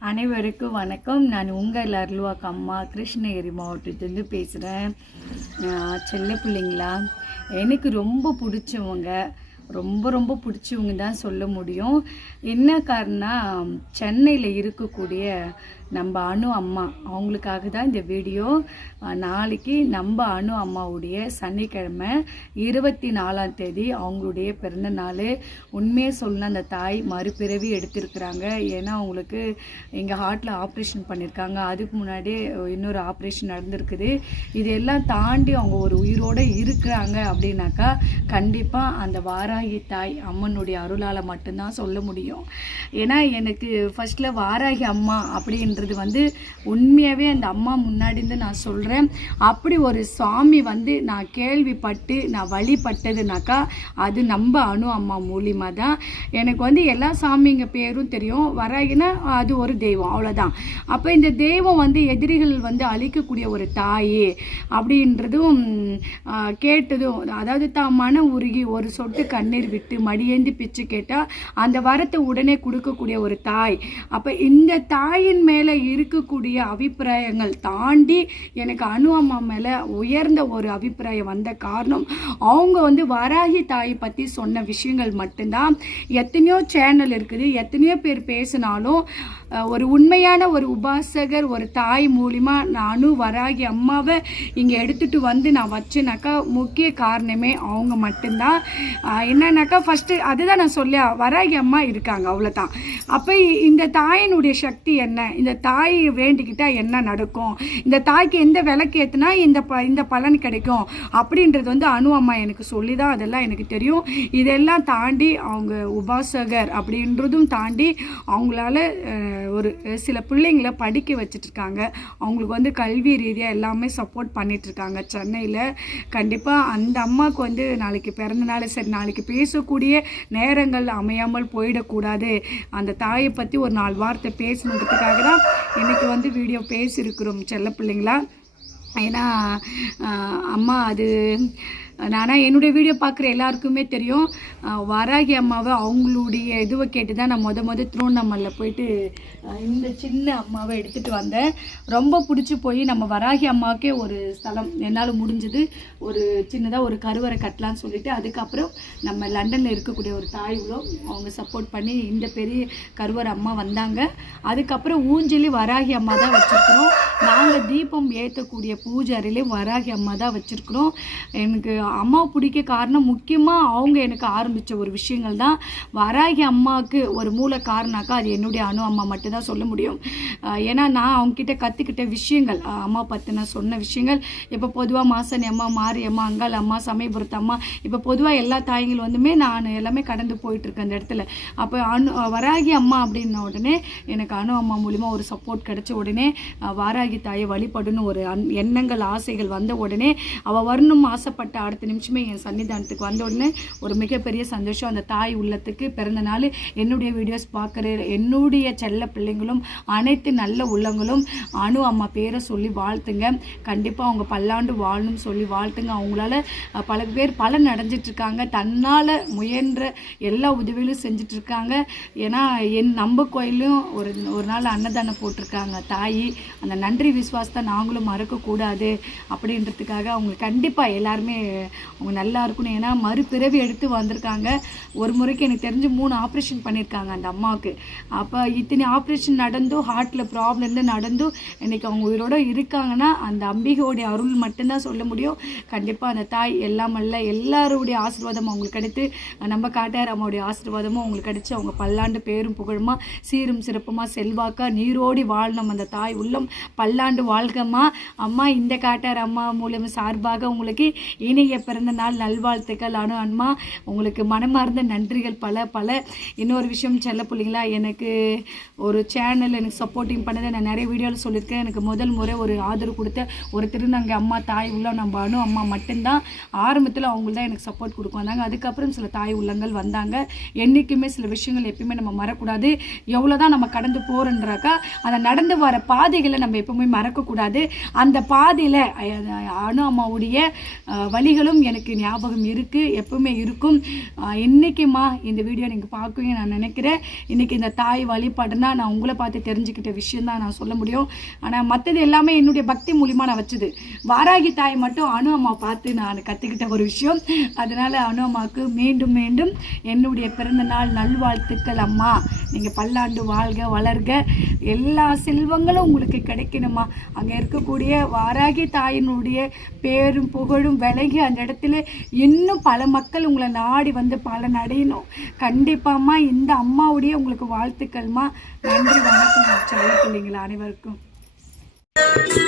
அனைவருக்கும் வணக்கம். நான் உங்கள் அருள்வாக்கு அம்மா கிருஷ்ணகிரி மாவட்டத்துலேருந்து பேசுகிறேன் செல்ல பிள்ளைங்களா எனக்கு ரொம்ப பிடிச்சவங்க ரொம்ப ரொம்ப பிடிச்சவங்க தான் சொல்ல முடியும். என்ன காரணம் சென்னையில் இருக்கக்கூடிய நம்ம அணு அம்மா அவங்களுக்காக தான் இந்த வீடியோ. நாளைக்கு நம்ம அணு அம்மாவுடைய சனிக்கிழமை இருபத்தி நாலாம் தேதி அவங்களுடைய பிறந்த நாள். உண்மையை சொல்லணும் அந்த தாய் மறுபிறவி எடுத்திருக்கிறாங்க. ஏன்னா அவங்களுக்கு எங்கள் ஹார்ட்டில் ஆப்ரேஷன் பண்ணியிருக்காங்க அதுக்கு முன்னாடி இன்னொரு ஆப்ரேஷன் நடந்திருக்குது. இதெல்லாம் தாண்டி அவங்க ஒரு உயிரோடு இருக்கிறாங்க அப்படின்னாக்கா கண்டிப்பாக அந்த வாராகி தாய் அம்மனுடைய அருளால் மட்டும்தான் சொல்ல முடியும். ஏன்னா எனக்கு ஃபஸ்ட்டில் வாராகி அம்மா அப்படின்றது வந்து உண்மையாகவே அந்த அம்மா முன்னாடி இருந்து நான் சொல்கிறேன் அப்படி ஒரு சுவாமி வந்து நான் கேள்விப்பட்டு நான் வழிபட்டதுனாக்கா அது நம்ம அணு அம்மா மூலியமாக தான் எனக்கு வந்து எல்லா சாமிங்க பேரும் தெரியும். வராகினா அது ஒரு தெய்வம் அவ்வளோதான் அப்போ இந்த தெய்வம் வந்து எதிரிகள் வந்து அழிக்கக்கூடிய ஒரு தாய் அப்படின்றதும் கேட்டதும் அதாவது தான் மன உருகி ஒரு சொட்டு கண்ணீர் விட்டு மடியேந்தி பிச்சு கேட்டால் அந்த வரத்தை உடனே கொடுக்கக்கூடிய ஒரு தாய். அப்போ இந்த தாயின் மேலே இருக்கக்கூடிய அபிப்பிராயங்கள் தாண்டி எனக்கு அனு அம்மா மேலே உயர்ந்த ஒரு அபிப்பிராயம் வந்த காரணம் அவங்க வந்து வராகி தாயை பற்றி சொன்ன விஷயங்கள் மட்டும்தான். எத்தனையோ சேனல் இருக்குது எத்தனையோ பேர் பேசினாலும் ஒரு உண்மையான ஒரு உபாசகர் ஒரு தாய் மூலிமா நானும் வராகி அம்மாவை இங்கே எடுத்துட்டு வந்து நான் வச்சேனாக்கா முக்கிய காரணமே அவங்க மட்டும்தான். என்னன்னாக்கா ஃபஸ்ட்டு அதுதான் நான் சொல்ல வராகி அம்மா இருக்காங்க அவ்வளோதான் அப்போ இந்த தாயினுடைய சக்தி என்ன? இந்த தாய் வேண்டிக்கிட்டால் என்ன நடக்கும்? இந்த தாய்க்கு எந்த விளக்கு ஏற்றுனா இந்த ப இந்த பலன் கிடைக்கும்? அப்படின்றது வந்து அனு அம்மா எனக்கு சொல்லி தான் அதெல்லாம் எனக்கு தெரியும். இதெல்லாம் தாண்டி அவங்க உபாசகர் அப்படின்றதும் தாண்டி அவங்களால ஒரு சில பிள்ளைங்களை படிக்க வச்சிட்ருக்காங்க. அவங்களுக்கு வந்து கல்வி ரீதியாக எல்லாமே சப்போர்ட் பண்ணிகிட்ருக்காங்க இருக்காங்க சென்னையில் கண்டிப்பாக அந்த அம்மாவுக்கு வந்து நாளைக்கு பிறந்த நாள் சரி நாளைக்கு பேசக்கூடிய நேரங்கள் அமையாமல் போயிடக்கூடாது. அந்த தாயை பற்றி ஒரு நாலு வார்த்தை பேசணுன்றதுக்காக தான் இன்றைக்கி வந்து வீடியோ பேசியிருக்கிறோம் செல்ல பிள்ளைங்களா ஏன்னா அம்மா அது ஆனால் என்னுடைய வீடியோ பார்க்குற எல்லாருக்குமே தெரியும். வராகி வாராகி அம்மாவை அவங்களுடைய இதுவை கேட்டு தான் நான் மொதல் மொதல் திருவண்ணாமலையில் போயிட்டு இந்த சின்ன அம்மாவை எடுத்துகிட்டு வந்தேன். ரொம்ப பிடிச்சி போய் நம்ம வராகி அம்மாவுக்கே ஒரு ஸ்தலம் என்னால் முடிஞ்சது ஒரு சின்னதாக ஒரு கருவறை கட்டலான்னு சொல்லிட்டு அதுக்கப்புறம் நம்ம லண்டனில் இருக்கக்கூடிய ஒரு தாய் அவங்க சப்போர்ட் பண்ணி இந்த பெரிய கருவறை அம்மா வந்தாங்க. அதுக்கப்புறம் ஊஞ்சலி வராகி அம்மா தான் வச்சுருக்குறோம். நாங்கள் தீபம் ஏற்றக்கூடிய பூஜை வராகி அம்மா தான் வச்சுருக்குறோம். எனக்கு அம்மா பிடிக்க காரணம் முக்கியமாக அவங்க எனக்கு ஆரம்பித்த ஒரு விஷயங்கள் தான். வராகி அம்மாவுக்கு ஒரு மூல காரணாக்கா அது என்னுடைய அணு அம்மா மட்டும்தான் சொல்ல முடியும். ஏன்னா நான் அவங்கக்கிட்ட கற்றுக்கிட்ட விஷயங்கள் அம்மா அம்மா பற்றின சொன்ன விஷயங்கள் இப்போ பொதுவாக மாசனி அம்மா மாரி அம்மா அங்காள் அம்மா சமயபுரத்து அம்மா இப்போ பொதுவாக எல்லா தாய்கள் வந்துமே நான் எல்லாமே கடந்து போயிட்டுருக்கேன் அந்த இடத்துல. அப்போ அணு வராகி அம்மா அப்படின்ன உடனே எனக்கு அணு அம்மா மூலிமா ஒரு சப்போர்ட் கிடைச்ச உடனே வாராகி தாயை வழிபடணும் ஒரு எண்ணங்கள் ஆசைகள் வந்த உடனே அவள் வரணும் ஆசைப்பட்ட அடுத்த பத்து நிமிஷமே என் சன்னிதானத்துக்கு வந்த உடனே ஒரு மிகப்பெரிய சந்தோஷம். அந்த தாய் உள்ளத்துக்கு பிறந்த நாள் என்னுடைய வீடியோஸ் பார்க்குற என்னுடைய செல்ல பிள்ளைங்களும் அனைத்து நல்ல உள்ளங்களும் அணு அம்மா பேரை சொல்லி வாழ்த்துங்க. கண்டிப்பாக அவங்க பல்லாண்டு வாழணும்னு சொல்லி வாழ்த்துங்க. அவங்களால பல பேர் பலன் அடைஞ்சிட்டுருக்காங்க தன்னால் முயன்ற எல்லா உதவிகளும் செஞ்சுட்டு இருக்காங்க ஏன்னா என் நம்ம கோயிலும் ஒரு ஒரு நாள் அன்னதானம் போட்டிருக்காங்க. தாய் அந்த நன்றி விசுவாசத்தை நாங்களும் மறக்கக்கூடாது அப்படின்றதுக்காக அவங்க கண்டிப்பாக எல்லாருமே அவங்க நல்லா இருக்கணும். ஏன்னா மறுபிறவி எடுத்து வந்திருக்காங்க. ஒரு முறைக்கு எனக்கு தெரிஞ்சு மூணு ஆப்ரேஷன் பண்ணியிருக்காங்க அந்த அம்மாவுக்கு. அப்போ இத்தனை ஆப்ரேஷன் நடந்தும் ஹார்ட்டில் ப்ராப்ளம் இருந்து நடந்தும் இன்னைக்கு அவங்க உயிரோட இருக்காங்கன்னா அந்த அம்பிகையோடைய அருள் மட்டும்தான் சொல்ல முடியும். கண்டிப்பாக அந்த தாய் எல்லாம் அல்ல எல்லாருடைய ஆசீர்வாதம் அவங்களுக்கு கிடைத்து நம்ம காட்டார் அம்மாவுடைய ஆசீர்வாதமும் அவங்களுக்கு கிடைச்சி அவங்க பல்லாண்டு பேரும் புகழுமா சீரும் சிறப்புமாக செல்வாக்கா நீரோடி வாழணும் அந்த தாய் உள்ளம். பல்லாண்டு வாழ்கம்மா. அம்மா இந்த காட்டார் அம்மா மூலம் சார்பாக உங்களுக்கு இனிய பிறந்த நாள் நல்வாழ்த்துக்கள். அனு அன்மா உங்களுக்கு மனமார்ந்த நன்றிகள். பல பல. இன்னொரு விஷயம் செல்ல பிள்ளைங்களா எனக்கு ஒரு சேனல் எனக்கு சப்போர்ட்டிங் பண்ணதை நான் நிறைய வீடியோவில் சொல்லியிருக்கேன். எனக்கு முதல் முறை ஒரு ஆதரவு கொடுத்த ஒரு திருநங்கை அம்மா தாய் உள்ள நம்ம அணு அம்மா மட்டும்தான். ஆரம்பத்தில் அவங்க தான் எனக்கு சப்போர்ட் கொடுக்க வந்தாங்க. அதுக்கப்புறம் சில தாய் உள்ளங்கள் வந்தாங்க. என்றைக்குமே சில விஷயங்கள் எப்பயுமே நம்ம மறக்கூடாது எவ்வளோ தான் நம்ம கடந்து போகிறோன்றாக்கா அந்த நடந்து வர பாதைகளை நம்ம எப்பவுமே மறக்கக்கூடாது. அந்த பாதையில் அணு அம்மாவுடைய வழிகளும் நாட்களும் எனக்கு ஞாபகம் இருக்குது எப்பவுமே இருக்கும். இன்றைக்குமா இந்த வீடியோ நீங்கள் பார்க்குவீங்க நான் நினைக்கிறேன். இன்னைக்கு இந்த தாய் வழிபாடுனா நான் உங்களை பார்த்து தெரிஞ்சுக்கிட்ட விஷயம் தான் நான் சொல்ல முடியும். ஆனால் மற்றது எல்லாமே என்னுடைய பக்தி மூலிமா நான் வச்சது. வாராகி தாய் மட்டும் அனு அம்மா பார்த்து நான் கற்றுக்கிட்ட ஒரு விஷயம். அதனால் அனு அம்மாவுக்கு மீண்டும் மீண்டும் என்னுடைய பிறந்த நாள் நல்வாழ்த்துக்கள் அம்மா. நீங்கள் பல்லாண்டு வாழ்க வளர்க. எல்லா செல்வங்களும் உங்களுக்கு கிடைக்கணுமா அங்கே இருக்கக்கூடிய வாராகி தாயினுடைய பேரும் புகழும் விலகி அந்த இடத்துல இன்னும் பல மக்கள் உங்களை நாடி வந்து பலன் அடையணும் கண்டிப்பாம்மா இந்த அம்மாவுடைய உங்களுக்கு வாழ்த்துக்கள்மா. நன்றி வணக்கம். சொல்ல பிள்ளைங்களா அனைவருக்கும். you.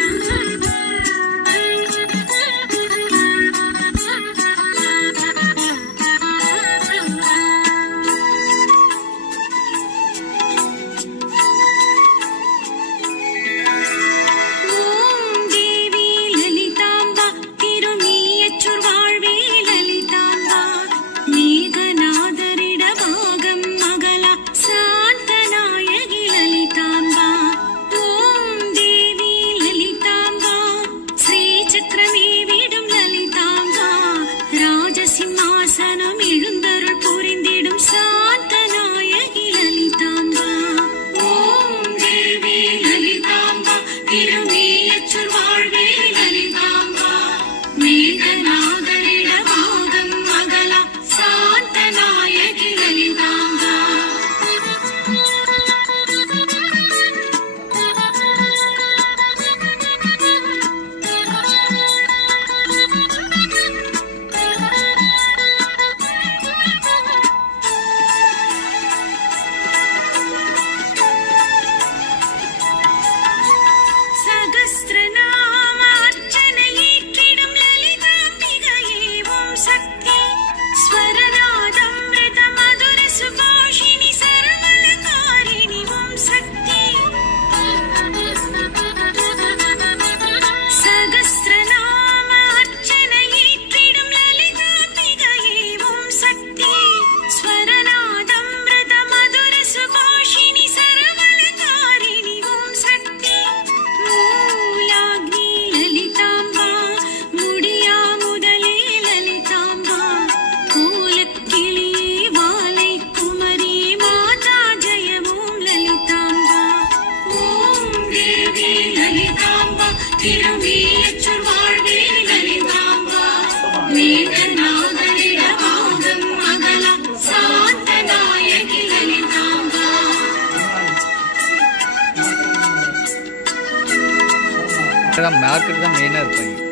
மார்க்கெட் தான் மெயினாக இருப்பாங்க.